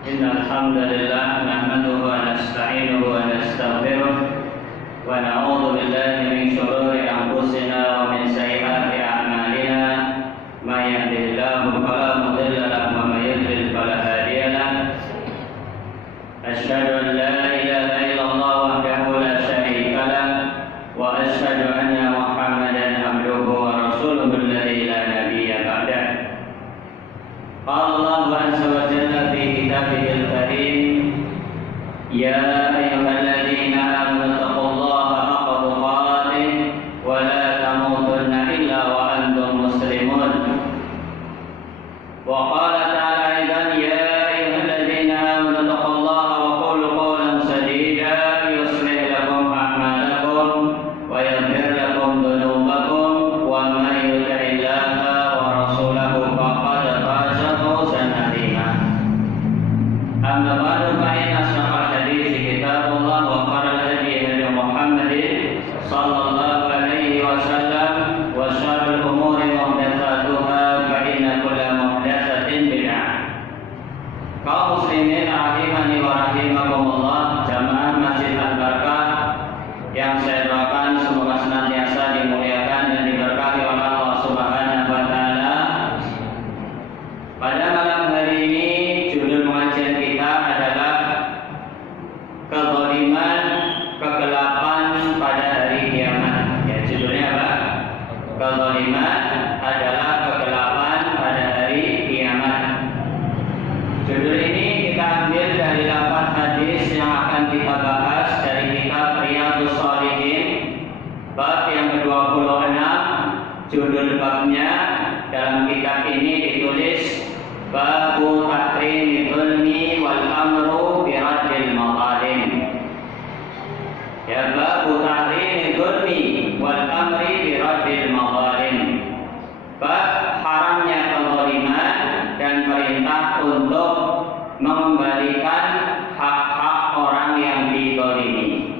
إن الحمد لله نحمده ونستعينه ونستغفره ونعوذ بالله من شرور أنفسنا ومن سيئات أعمالنا من يهده الله فلا مضل له ومن يضلل فلا هادي له أشهد أن لا إله إلا الله وحده لا شريك له وأشهد أن محمدا عبده ورسوله الذي لا نبي بعده قال الله عز وجل في كتابه الكريم يا أيها الذين آمنوا اتقوا الله حق تقاته ولا تموتن إلا وأنتم مسلمون وقال تعالى أيضا يا أيها الذين آمنوا اتقوا الله وقولوا قولا سديدا يصلح لكم أعمالكم ويغفر لكم ذنوبكم ومن يطع الله ورسوله فقد فاز فوزا عظيما أما بعد فإن أصدق الحديث كتاب الله وخير الهدي هدي محمد صلى الله عليه وسلم وشر الأمور محدثاتها فإن كل محدثة بدعة. Kaum muslimin rahimani wa rahimakumullah, jamaah Masjid Al-Barkah yang saya doakan semoga senantiasa dimuliakan dan diberkahi oleh Allah Subhanahu wa taala. Pada malam hari ini judul pengajian kita adalah kezaliman, kegelapan pada hari kiamat. Ya, judulnya apa? Kezaliman adalah kegelapan pada hari kiamat. Judul ini kita ambil dari lafaz hadis yang akan kita bahas dari kitab Riyadhus Shalihin bab yang ke-26. Judul babnya dalam kitab ini ditulis Babu Tahrimil Zulmi wal Amru bi Raddil Madhalim. Ya, Babu Tahrimil Zulmi wal Amri bi Raddil Madhalim. Bab haramnya kezaliman dan perintah untuk mengembalikan hak-hak orang yang dizalimi.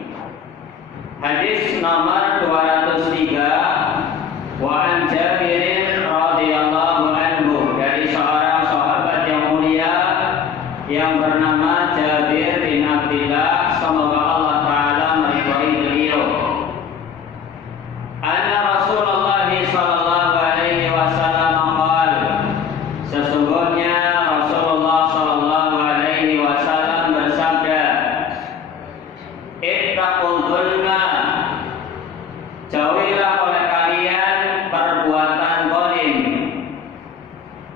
Hadis nomor 203 wa an Jabir radhiyallahu anhu, dari seorang sahabat yang mulia yang bernama Jabir bin Abdullah, semoga Allah taala meridhai beliau. Anna Rasulullah sallallahu alaihi wasallam qala, sesungguhnya Rasulullah sallallahu alaihi wasallam bersabda, ittaqul zulma, jauhilah oleh kalian perbuatan zalim.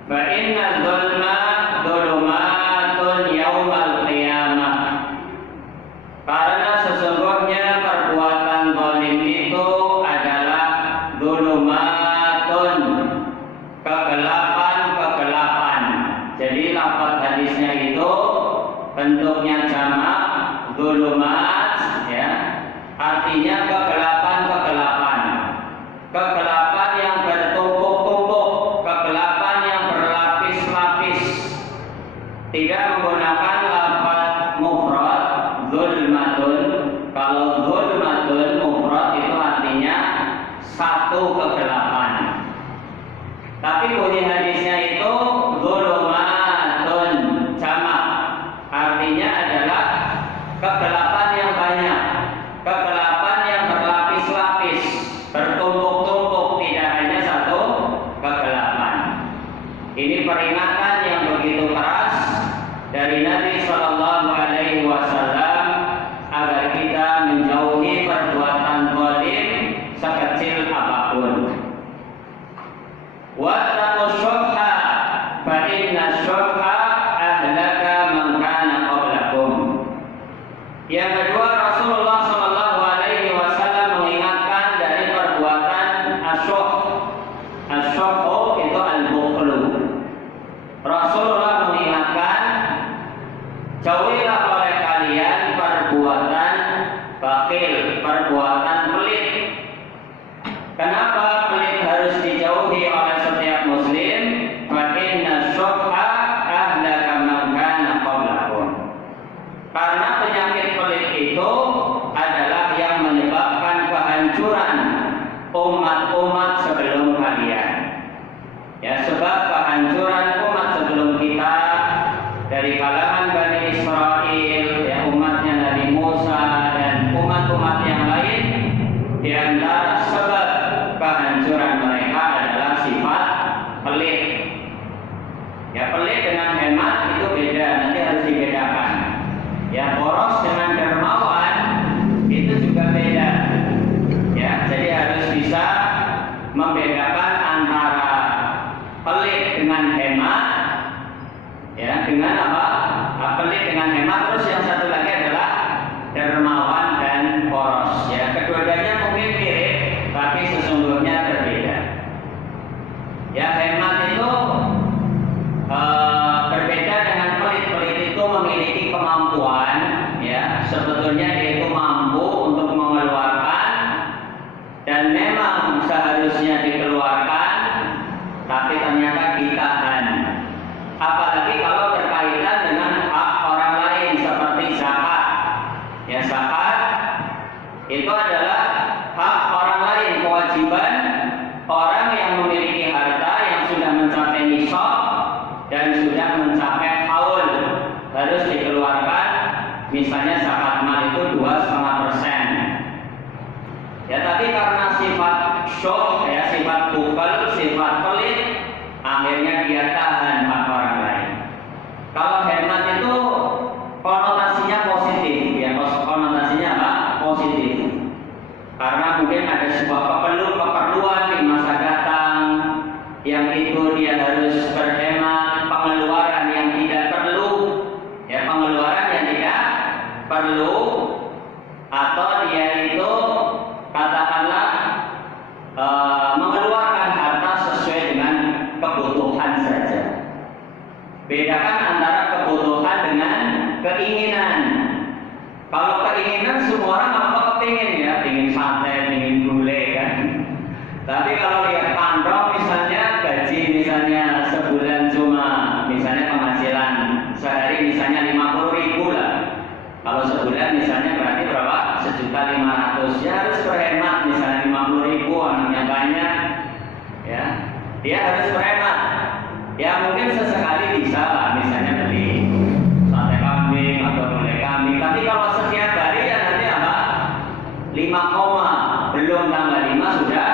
Fa inna zulma dzulumatun yaumal qiyamah, karena sesungguhnya perbuatan zalim itu adalah dzulumatun, kegelapan-kegelapan. Jadi lafaz hadisnya itu bentuknya jamak dzulumat, ya, artinya kegelapan-kegelapan. Kegelapan yang bertumpuk-tumpuk, kegelapan yang berlapis-lapis. Tidak menggunakan lafaz mufrad zulmatun. Kalau zulmatun mufrad itu artinya satu kegelapan. Tapi bunyi hadisnya itu zulumatun jamak, artinya adalah kegelapan yang banyak, kegelapan yang berlapis-lapis, bertumpuk-tumpuk, tidak hanya satu kegelapan. Ini peringatan yang begitu keras dari Nabi Shallallahu Alaihi Wasallam agar kita menjauhi perbuatan zalim sekecil apapun. Wattaqus syuhha fa inna syuhha ahlaka man kana qablakum. Yang kedua, Rasulullah sallallahu alaihi wasallam mengingatkan dari perbuatan asyuh. Asyuh itu al-bukhlu. Rasulullah mengingatkan, jauhilah oleh kalian perbuatan bakhil, perbuatan pelit. Kenapa pelit harus dijauhi oleh setiap muslim? Fa inna syuhha ahlaka man kana qablakum. Karena penyakit pelit itu adalah yang menyebabkan kehancuran umat-umat sebelum kalian. Ya, sebab kehancuran umat sebelum kita dari kalangan antara sebab kehancuran mereka adalah sifat pelit. Ya, pelit dengan hemat itu beda, nanti harus dibedakan. Ya, boros dengan dermawan itu juga beda. Ya, jadi harus bisa membedakan antara pelit dengan hemat, ya, dengan apa? Pelit dengan hemat, terus yang satu lagi adalah dermawan dan boros. Ya, kedua-duanya mungkin mirip, tapi sesungguhnya berbeda. Ya, hemat itu berbeda dengan pelit. Pelit itu memiliki kemampuan, ya, sebetulnya dia itu mampu untuk mengeluarkan dan memang seharusnya dikeluarkan, tapi ternyata ditahan. Apalagi kalau berkaitan dengan hak orang lain seperti zakat. Ya, zakat itu adalah hak orang lain, kewajiban orang yang memiliki harta yang sudah mencapai nisab dan sudah mencapai haul harus dikeluarkan. Misalnya zakat mal itu 2,5%. Ya, tapi karena sifat syuh, ya, sifat bukal, sifat pelit, akhirnya dia tahan hak orang lain. Kalau hemat itu konotasinya positif, ya, konotasinya apa? Positif. Karena mungkin ada sebuah keperluan di masa datang yang itu dia harus berhemat, pengeluaran yang tidak perlu, ya, pengeluaran yang tidak perlu, atau dia itu katakanlah mengeluarkan harta sesuai dengan kebutuhan saja. Bedakan antara kebutuhan dengan keinginan. Kalau keinginan semua orang apa kepingin, ya, pingin sate, pingin gulai, kan. Tapi kalau lihat pandok misalnya, gaji misalnya sebulan cuma misalnya penghasilan sehari misalnya 50.000 lah. Kalau sebulan misalnya berarti berapa? 1.500.000. Ya harus berhemat, misalnya 50.000, anaknya banyak, ya, dia harus berhemat. Ya mungkin sesekali bisa lah, misalnya beli sate kambing atau gulai kambing. Tapi kalau setiap hari ya nanti apa? 5, belum tanggal 5 sudah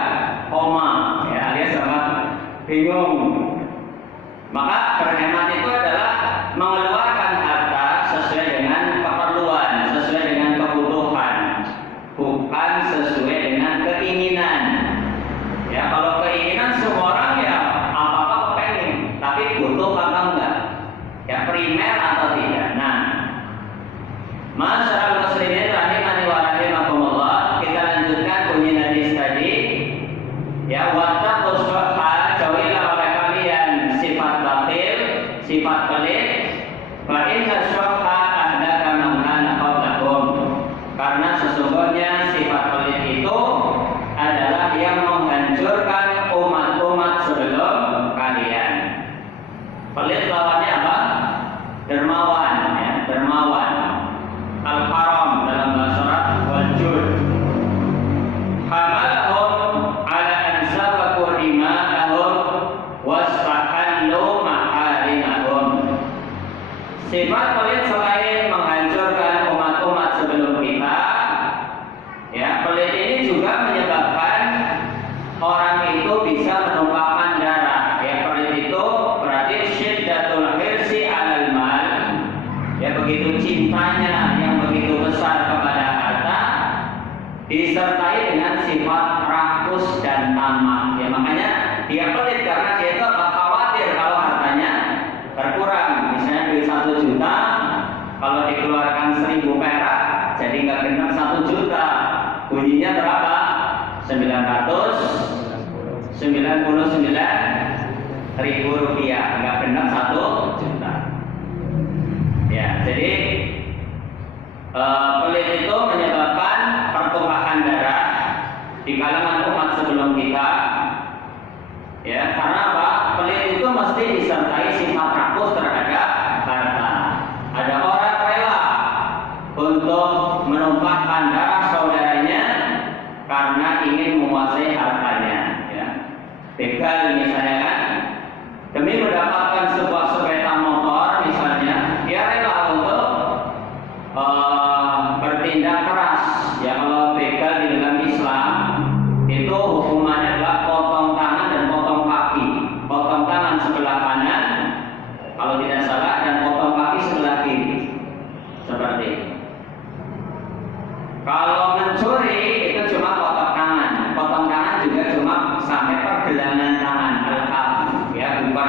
koma, ya, alias apa? Bingung. Maka berhemat itu adalah mengeluarkan harta sesuai dengan keperluan, sesuai dengan kebutuhan, bukan sesuai dengan keinginan. Ya, kalau keinginan semua orang ya apa-apa kepengen, tapi butuh apa enggak? Ya, primer atau tidak. Nah, masyarakat muslimin rahimani wa rahimakumullah, kita lanjutkan bunyi hadis tadi. Ya, wattaqus syuhha, jauhilah oleh kalian sifat bakhil, sifat pelit. Fa inna syuhha ahlaka man kana qablakum. Karena sesungguhnya sifat pelit itu adalah yang menghancurkan umat-umat sebelum kalian. Pelit lawannya apa? Dermawan, ya, dermawan. Al-haram dalam bahasa Arab wal-jud. Hamalahum ala an sabaku dima'ahum wastahallu maharimahum. Sifat pelit selain menghancurkan umat-umat sebelum kita, ya, pelit ini juga menyebabkan orang itu bisa menumpahkan darah. Ya, pelit itu berarti syiddatul hirsi alal mal. Ya, begitu cintanya yang begitu besar kepada harta disertai dengan sifat rakus dan tamak. Ya, makanya dia pelit karena dia itu khawatir kalau hartanya berkurang. Misalnya duit 1 juta, kalau dikeluarkan 1.000 perak jadi nggak genap 1 juta. Bunyinya berapa? 999.000 rupiah, nggak genap 1 juta. Ya, jadi pelit itu menyebabkan pertumpahan darah di kalangan umat sebelum kita. Ya, karena apa? Pelit itu mesti disertai sifat rakus terhadap harta. Ada orang rela untuk menumpahkan darah saudaranya karena ingin menguasai hartanya. Ya, begal misalnya, kan, demi mendapatkan sebuah sepeda motor misalnya, dia rela untuk bertindak keras. Ya, kalau begal di dalam Islam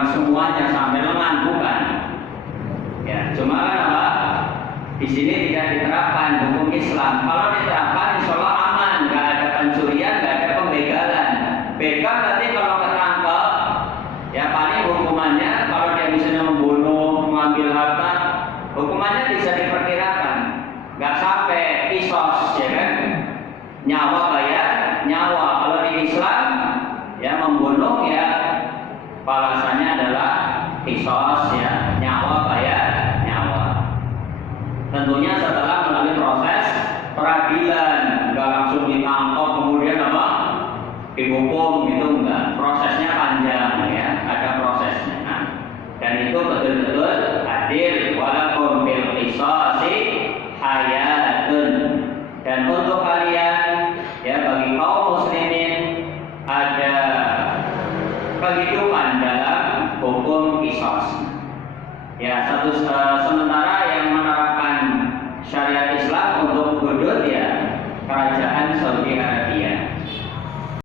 bukan semuanya sampai lengan, bukan. Ya, cuma kan apa? Di sini tidak diterapkan hukum Islam. Kalau diterapkan, insya Allah aman, nggak ada pencurian, nggak ada pembegalan. Begal nanti kalau ketangkep, ya paling hukumannya kalau dia misalnya membunuh, mengambil harta, hukumannya bisa diperkirakan, nggak sampai kisos, ya kan? Nyawa bayar nyawa. Kalau di Islam, ya membunuh ya balasannya adalah kisos, ya nyawa bayar nyawa. Tentunya setelah melalui proses peradilan, nggak langsung ditangkap kemudian apa dihukum gitu, enggak. Prosesnya panjang, ya ada prosesnya. Nah, dan itu betul-betul adil. Walakum bil qisasi hayatun. Dan untuk kalian, ya bagi kaum muslimin ada kehidupan dalam hukum qisas. Ya, sementara yang